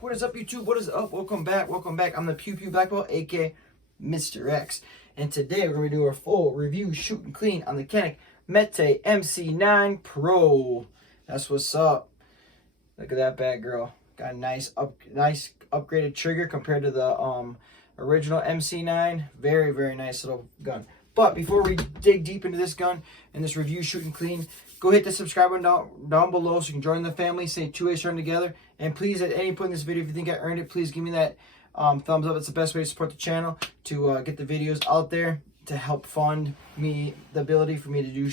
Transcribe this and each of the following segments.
What is up, YouTube? What is up? Welcome back. Welcome back. I'm the Pew Pew Black Belt, aka Mr. X. And today we're going to do a full review, shoot and clean on the CANIK Mete MC9 Pro. That's what's up. Look at that bad girl. Got a nice upgraded trigger compared to the original MC9. Very, very nice little gun. But before we dig deep into this gun and this review, shoot and clean, go hit the subscribe button down below so you can join the family. Say two-way starting together. And please, at any point in this video, if you think I earned it, please give me that thumbs up. It's the best way to support the channel, to get the videos out there, to help fund me the ability for me to do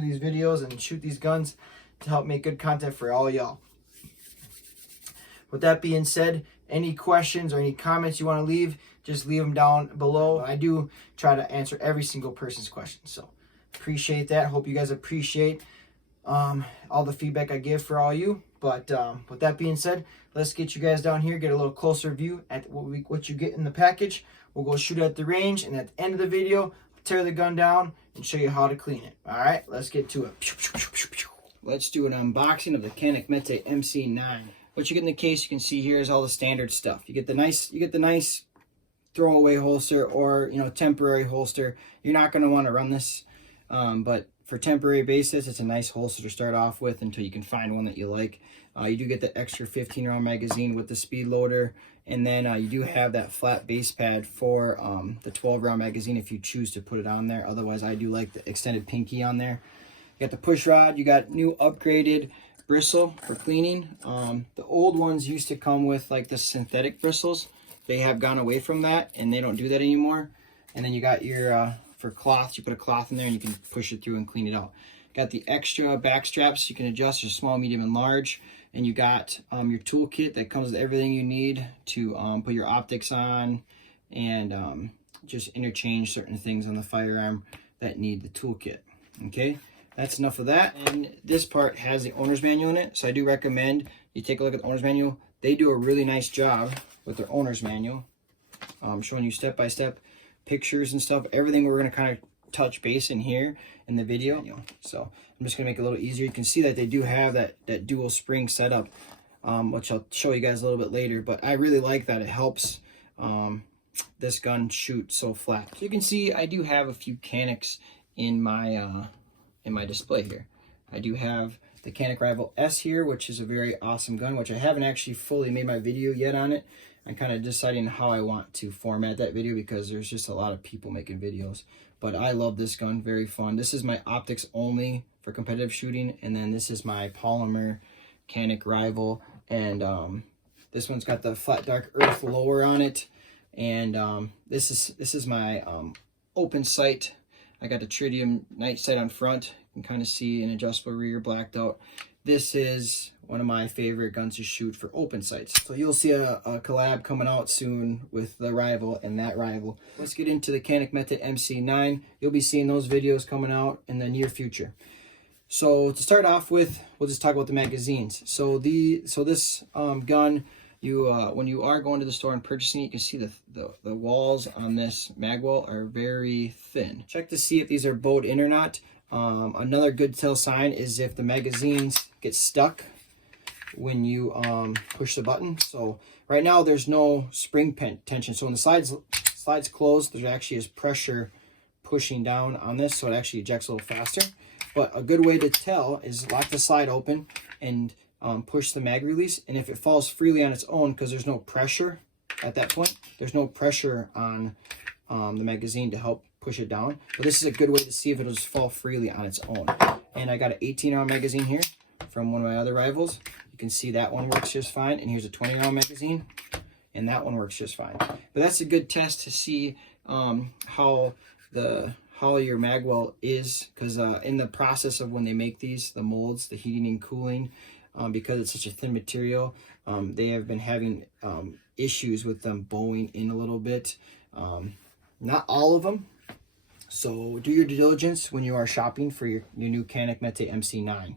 these videos and shoot these guns, to help make good content for all y'all. With that being said, any questions or any comments you want to leave, just leave them down below. I do try to answer every single person's question, so appreciate that. Hope you guys appreciate all the feedback I give for all you. But with that being said, let's get you guys down here, get a little closer view at what you get in the package. We'll go shoot at the range, and at the end of the video, I'll tear the gun down and show you how to clean it. All right, let's get to it. Let's do an unboxing of the CANIK Mete MC9. What you get in the case, you can see here, is all the standard stuff. You get the nice throwaway holster, or temporary holster. You're not going to want to run this, but for temporary basis, it's a nice holster to start off with until you can find one that you like. You do get the extra 15-round magazine with the speed loader, and then you do have that flat base pad for the 12-round magazine if you choose to put it on there. Otherwise, I do like the extended pinky on there. You got the push rod. You got new upgraded bristle for cleaning. The old ones used to come with like the synthetic bristles. They have gone away from that, and they don't do that anymore. And then you got your for cloths, you put a cloth in there and you can push it through and clean it out. Got the extra back straps you can adjust to small, medium, and large. And you got your toolkit that comes with everything you need to put your optics on, and just interchange certain things on the firearm that need the toolkit. Okay, that's enough of that. And this part has the owner's manual in it, so I do recommend you take a look at the owner's manual. They do a really nice job with their owner's manual, showing you step-by-step pictures and stuff, everything we're going to kind of touch base in here in the video. So I'm just going to make it a little easier. You can see that they do have that dual spring setup, which I'll show you guys a little bit later, but I really like that. It helps this gun shoot so flat. So you can see I do have a few CANIKs in my display here. I do have the CANIK Rival S here, which is a very awesome gun, which I haven't actually fully made my video yet on it. I'm kind of deciding how I want to format that video because there's just a lot of people making videos. But I love this gun, very fun. This is my optics only for competitive shooting, and then this is my polymer CANIK Rival, and this one's got the flat dark earth lower on it, and this is my open sight. I got the tritium night sight on front. You can kind of see an adjustable rear blacked out. This is one of my favorite guns to shoot for open sights. So you'll see a collab coming out soon with the Rival and that Rival. Let's get into the CANIK Mete MC9. You'll be seeing those videos coming out in the near future. So to start off with, we'll just talk about the magazines. So this gun, when you are going to the store and purchasing it, you can see the walls on this mag wall are very thin. Check to see if these are bowed in or not. Another good tell sign is if the magazines get stuck when you push the button. So right now there's no spring tension, so when the slides close, there actually is pressure pushing down on this, so it actually ejects a little faster. But a good way to tell is lock the slide open and push the mag release, and if it falls freely on its own, because there's no pressure at that point, there's no pressure on the magazine to help push it down. But this is a good way to see if it'll just fall freely on its own. And I got an 18-round magazine here from one of my other Rivals. You can see that one works just fine. And here's a 20-round magazine, and that one works just fine. But that's a good test to see how your mag well is, because in the process of when they make these, the molds, the heating and cooling, because it's such a thin material, they have been having issues with them bowing in a little bit. Not all of them. So do your due diligence when you are shopping for your new CANIK Mete MC9.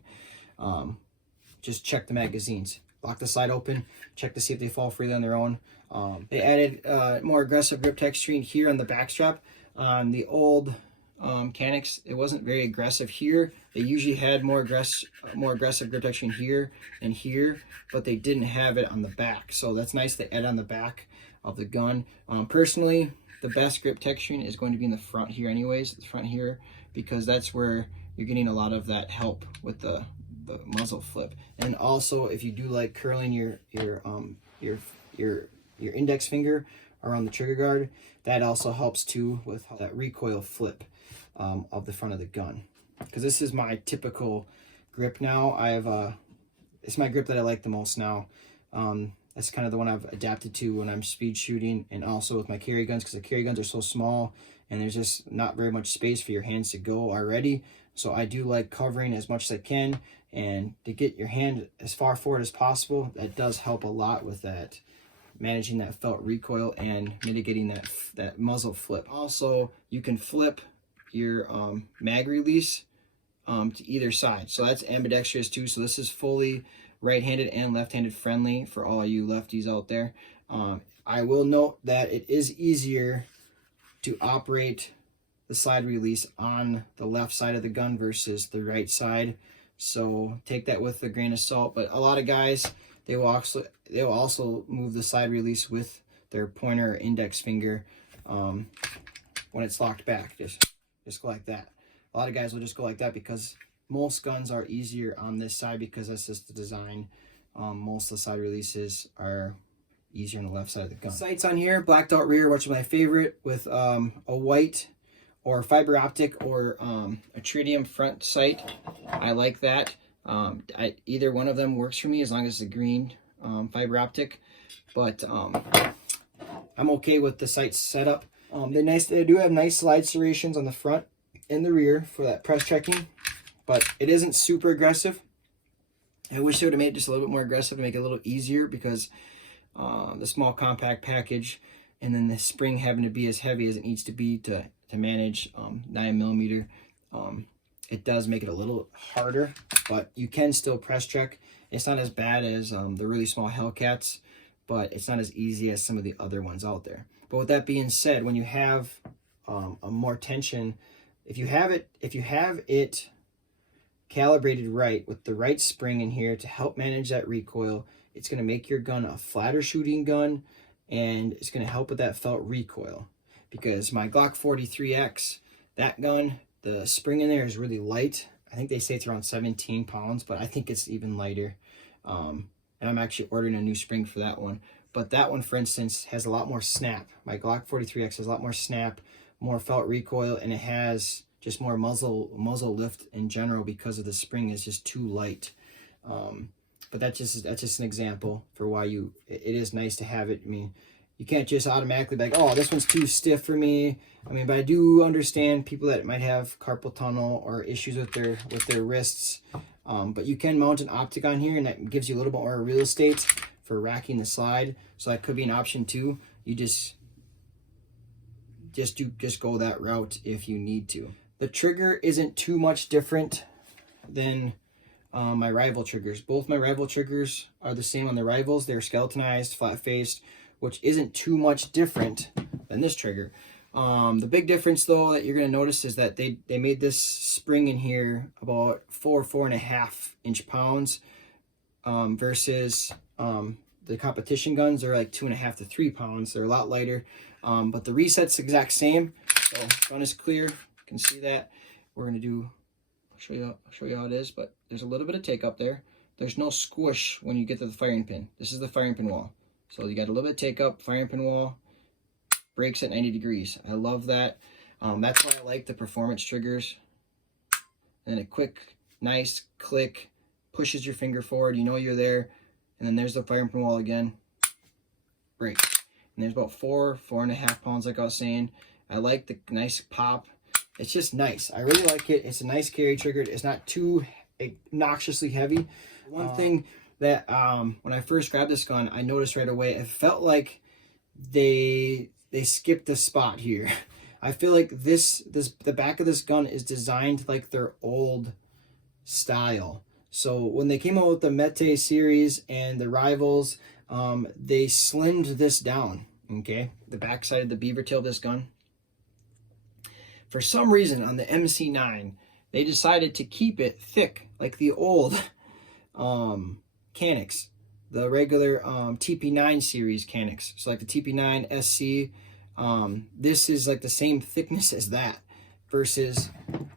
Just check the magazines. Lock the slide open. Check to see if they fall freely on their own. They added more aggressive grip texturing here on the back strap. On the old CANIKs, it wasn't very aggressive here. They usually had more aggressive grip texture here and here, but they didn't have it on the back. So that's nice to add on the back of the gun. Personally, the best grip texturing is going to be in the front here anyways, the front here, because that's where you're getting a lot of that help with the muzzle flip. And also, if you do like curling your index finger around the trigger guard, that also helps too with that recoil flip of the front of the gun. Because this is my typical grip now. It's my grip that I like the most now. That's kind of the one I've adapted to when I'm speed shooting, and also with my carry guns, because the carry guns are so small and there's just not very much space for your hands to go already. So I do like covering as much as I can, and to get your hand as far forward as possible, that does help a lot with that, managing that felt recoil and mitigating that muzzle flip. Also, you can flip your mag release to either side. So that's ambidextrous too. So this is fully right-handed and left-handed friendly for all you lefties out there. I will note that it is easier to operate the slide release on the left side of the gun versus the right side. So take that with a grain of salt. But a lot of guys, they will also move the slide release with their pointer or index finger when it's locked back. Just go like that. A lot of guys will just go like that because most guns are easier on this side, because that's just the design. Most of the side releases are easier on the left side of the gun. Sights on here, blacked out rear, which is my favorite, with a white or fiber optic or a tritium front sight. I like that. Either one of them works for me as long as it's a green fiber optic, but I'm okay with the sight setup. They do have nice slide serrations on the front and the rear for that press checking, but it isn't super aggressive. I wish they would have made it just a little bit more aggressive to make it a little easier, because the small compact package and then the spring having to be as heavy as it needs to be to manage 9mm, it does make it a little harder, but you can still press check. It's not as bad as the really small Hellcats, but it's not as easy as some of the other ones out there. But with that being said, when you have a more tension, if you have it calibrated right with the right spring in here to help manage that recoil, it's going to make your gun a flatter shooting gun, and it's going to help with that felt recoil. Because my Glock 43X, that gun, the spring in there is really light. I think they say it's around 17 pounds, but I think it's even lighter. And I'm actually ordering a new spring for that one. But that one, for instance, has a lot more snap. My Glock 43X has a lot more snap, more felt recoil, and it has just more muzzle lift in general because of the spring is just too light. But that's just an example for why it is nice to have it. I mean, you can't just automatically be like, oh, this one's too stiff for me. I mean, but I do understand people that might have carpal tunnel or issues with their wrists. But you can mount an optic on here, and that gives you a little bit more real estate for racking the slide. So that could be an option too. You just go that route if you need to. The trigger isn't too much different than my rival triggers. Both my rival triggers are the same on the rivals. They're skeletonized, flat-faced, which isn't too much different than this trigger. The big difference though that you're going to notice is that they made this spring in here about 4.5 inch-pounds versus the competition guns are like 2.5 to 3 pounds. They're a lot lighter, but the reset's the exact same. So gun is clear. You can see that. We're going to do, I'll show you how it is, but there's a little bit of take up there. There's no squish when you get to the firing pin. This is the firing pin wall. So you got a little bit of take up, firing pin wall, breaks at 90 degrees. I love that. That's why I like the performance triggers. And then a quick, nice click, pushes your finger forward. You know you're there. And then there's the firing pin wall again. Break. And there's about 4.5 pounds, like I was saying. I like the nice pop. It's just nice. I really like it. It's a nice carry trigger. It's not too obnoxiously heavy. One thing that when I first grabbed this gun, I noticed right away, it felt like they skipped a spot here. I feel like the back of this gun is designed like their old style. So when they came out with the Mete series and the rivals, they slimmed this down. Okay, the back side of the beaver tail of this gun. For some reason on the MC9, they decided to keep it thick like the old CANIKs, the regular TP9 series CANIKs. So like the TP9 SC, this is like the same thickness as that versus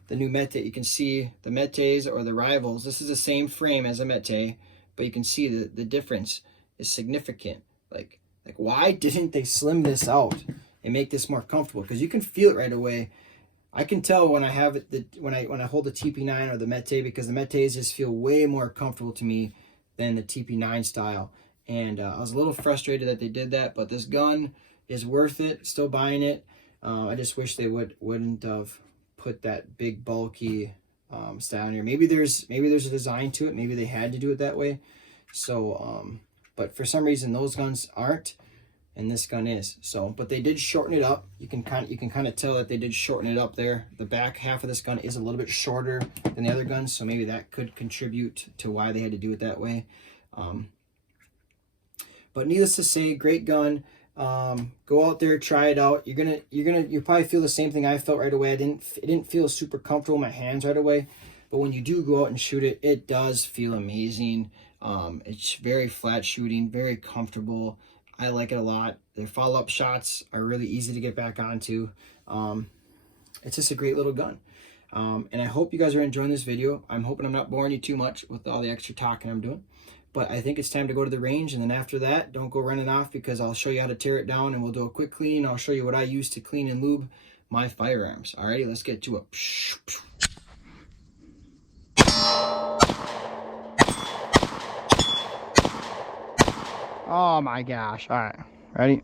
the new Mete. You can see the Metes or the rivals. This is the same frame as a Mete, but you can see the difference is significant. Like why didn't they slim this out and make this more comfortable? Because you can feel it right away. I can tell when I have it, when I hold the TP9 or the Mete, because the Metes just feel way more comfortable to me than the TP9 style. And I was a little frustrated that they did that, but this gun is worth it. Still buying it. I just wish they wouldn't have put that big bulky style in here. Maybe there's a design to it. Maybe they had to do it that way. So, but for some reason those guns aren't, and this gun is. So, but they did shorten it up. You can kind of tell that they did shorten it up there. The back half of this gun is a little bit shorter than the other guns, so maybe that could contribute to why they had to do it that way. But needless to say, great gun. Go out there, try it out. You'll probably feel the same thing I felt right away. It didn't feel super comfortable in my hands right away, but when you do go out and shoot it, it does feel amazing. It's very flat shooting, very comfortable. I like it a lot. Their follow-up shots are really easy to get back onto. It's just a great little gun. And I hope you guys are enjoying this video. I'm hoping I'm not boring you too much with all the extra talking I'm doing. But I think it's time to go to the range, and then after that, don't go running off, because I'll show you how to tear it down, and we'll do a quick clean. I'll show you what I use to clean and lube my firearms. Alrighty, let's get to it. Oh my gosh. Alright, ready?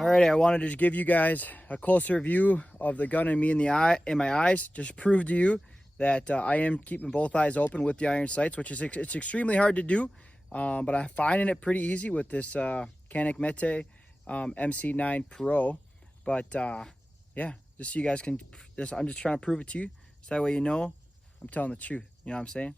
Alrighty, I wanted to just give you guys a closer view of the gun and me in my eyes. Just prove to you that I am keeping both eyes open with the iron sights, which is it's extremely hard to do, but I'm finding it pretty easy with this CANIK Mete MC9 Pro. But yeah, just so you guys can, I'm just trying to prove it to you, so that way you know I'm telling the truth. You know what I'm saying?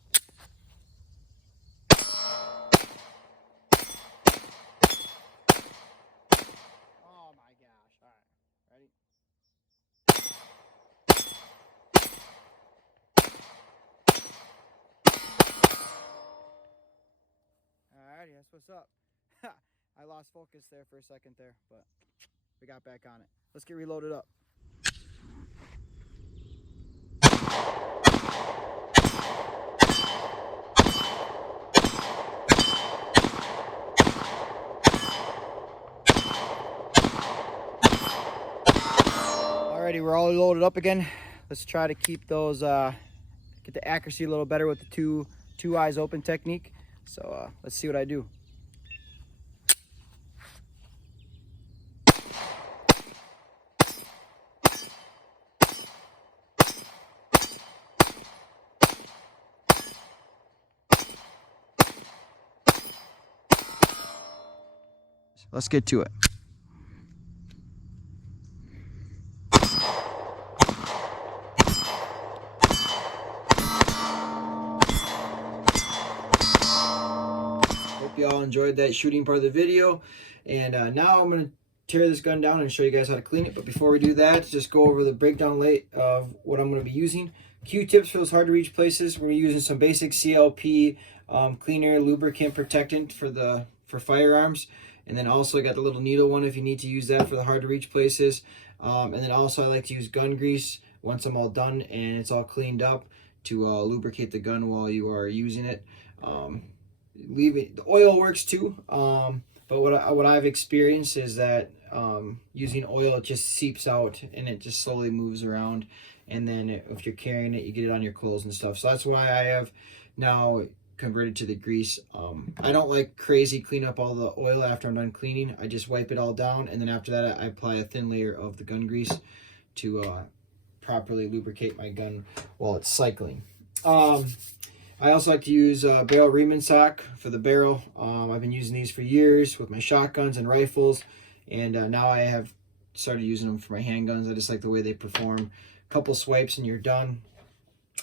Alrighty, that's what's up. I lost focus there for a second there, but we got back on it. Let's get reloaded up. Alrighty, we're all loaded up again. Let's try to keep those, get the accuracy a little better with the two eyes open technique. So let's see what I do. Let's get to it. Hope you all enjoyed that shooting part of the video, and now I'm going to tear this gun down and show you guys how to clean it. But before we do that, just go over the breakdown of what I'm going to be using. Q-tips for those hard to reach places. We're using some basic CLP cleaner, lubricant, protectant for firearms, and then also I got the little needle one if you need to use that for the hard to reach places. And then also I like to use gun grease once I'm all done and it's all cleaned up to lubricate the gun while you are using it. leave it. The oil works too. But what I've experienced is that using oil, it just seeps out and it just slowly moves around. And then if you're carrying it, you get it on your clothes and stuff. So that's why I have now converted to the grease. I don't like crazy clean up all the oil after I'm done cleaning. I just wipe it all down, and then after that I apply a thin layer of the gun grease to properly lubricate my gun while it's cycling. I also like to use barrel reaming sock for the barrel. I've been using these for years with my shotguns and rifles, and now I have started using them for my handguns. I just like the way they perform. A couple swipes and you're done.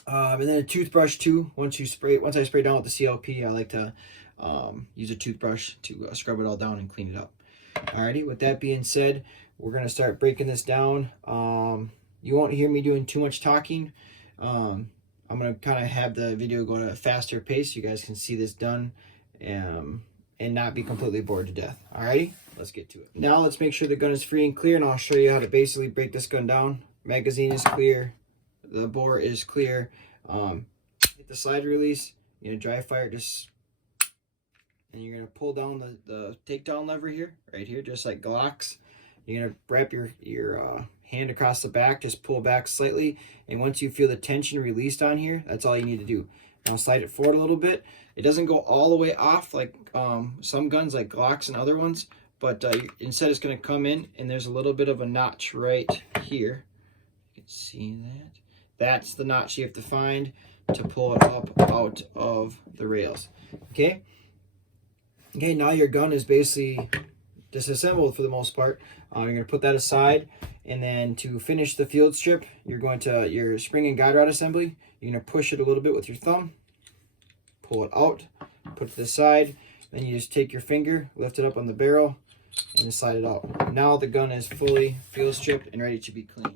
And then a toothbrush too. Once I spray down with the CLP, I like to use a toothbrush to scrub it all down and clean it up. Alrighty, with that being said, we're going to start breaking this down. You won't hear me doing too much talking. I'm going to kind of have the video go at a faster pace so you guys can see this done and not be completely bored to death. Alrighty, let's get to it. Now let's make sure the gun is free and clear, and I'll show you how to basically break this gun down. Magazine is clear. The bore is clear. Hit the slide release. You're going to dry fire and you're going to pull down the takedown lever here, right here, just like Glocks. You're going to wrap your hand across the back, just pull back slightly, and once you feel the tension released on here, that's all you need to do. Now slide it forward a little bit. It doesn't go all the way off like some guns like Glocks and other ones, but instead it's going to come in, and there's a little bit of a notch right here. You can see that. That's the notch you have to find to pull it up out of the rails. Okay, now your gun is basically disassembled for the most part. You're going to put that aside, and then to finish the field strip, you're going to your spring and guide rod assembly. You're going to push it a little bit with your thumb, pull it out, put it to the side, then you just take your finger, lift it up on the barrel, and slide it out. Now the gun is fully field stripped and ready to be cleaned.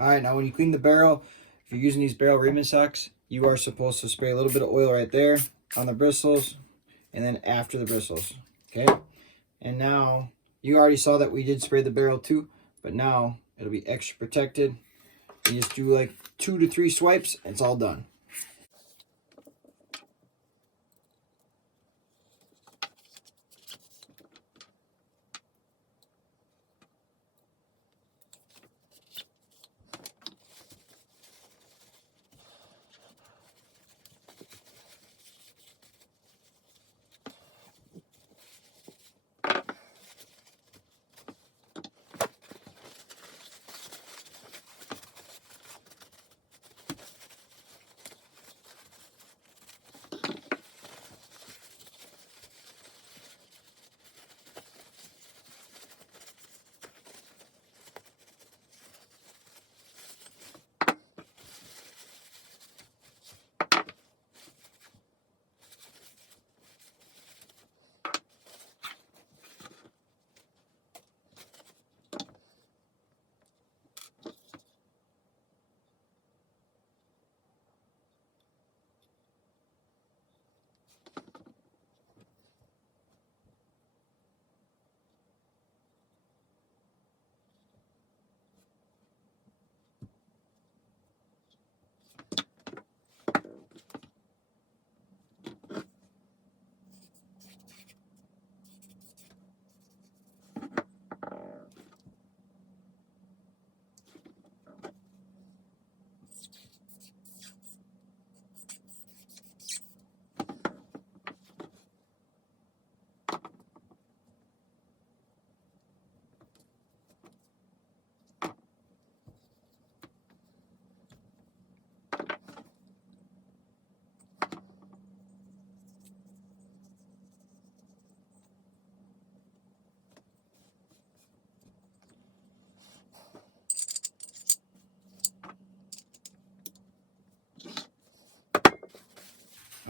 All right, now when you clean the barrel, if you're using these barrel reaming socks, you are supposed to spray a little bit of oil right there on the bristles and then after the bristles, okay? And now, you already saw that we did spray the barrel too, but now it'll be extra protected. You just do like 2 to 3 swipes, and it's all done.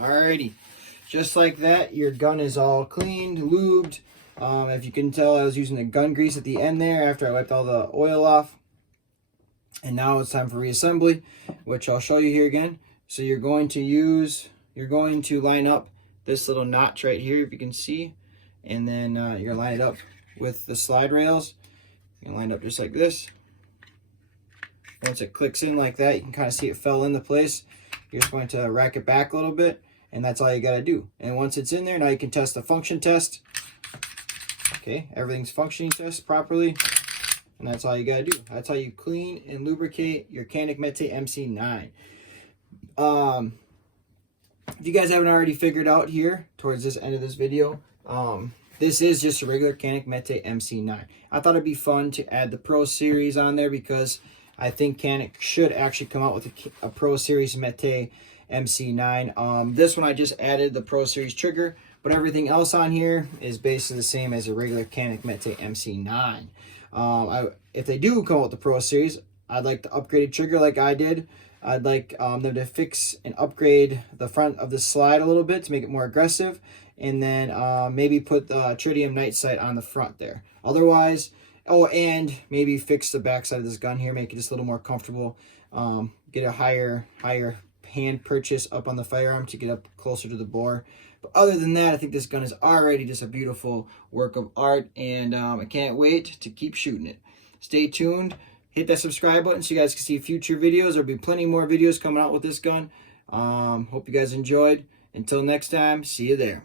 Alrighty, just like that, your gun is all cleaned, lubed. If you can tell, I was using the gun grease at the end there after I wiped all the oil off. And now it's time for reassembly, which I'll show you here again. So you're going to line up this little notch right here, if you can see. And then you're going to line it up with the slide rails. You're going to line it up just like this. Once it clicks in like that, you can kind of see it fell into place. You're just going to rack it back a little bit, and that's all you got to do. And once it's in there, now you can test the function test. Okay, everything's functioning test properly, and that's all you got to do. That's how you clean and lubricate your CANIK Mete MC9. If you guys haven't already figured out here towards this end of this video, this is just a regular CANIK Mete MC9. I thought it'd be fun to add the Pro Series on there because I think CANIK should actually come out with a Pro Series Mete MC9. This one I just added the Pro Series trigger, but everything else on here is basically the same as a regular CANIK Mete MC9. If they do come out with the Pro Series, I'd like the upgraded trigger like I did. I'd like them to fix and upgrade the front of the slide a little bit to make it more aggressive, and then maybe put the tritium night sight on the front there. Otherwise, oh, and maybe fix the back side of this gun here, make it just a little more comfortable. Get a higher hand purchase up on the firearm to get up closer to the bore. But other than that, I think this gun is already just a beautiful work of art, and I can't wait to keep shooting it. Stay tuned. Hit that subscribe button so you guys can see future videos. There'll be plenty more videos coming out with this gun. Hope you guys enjoyed. Until next time, see you there.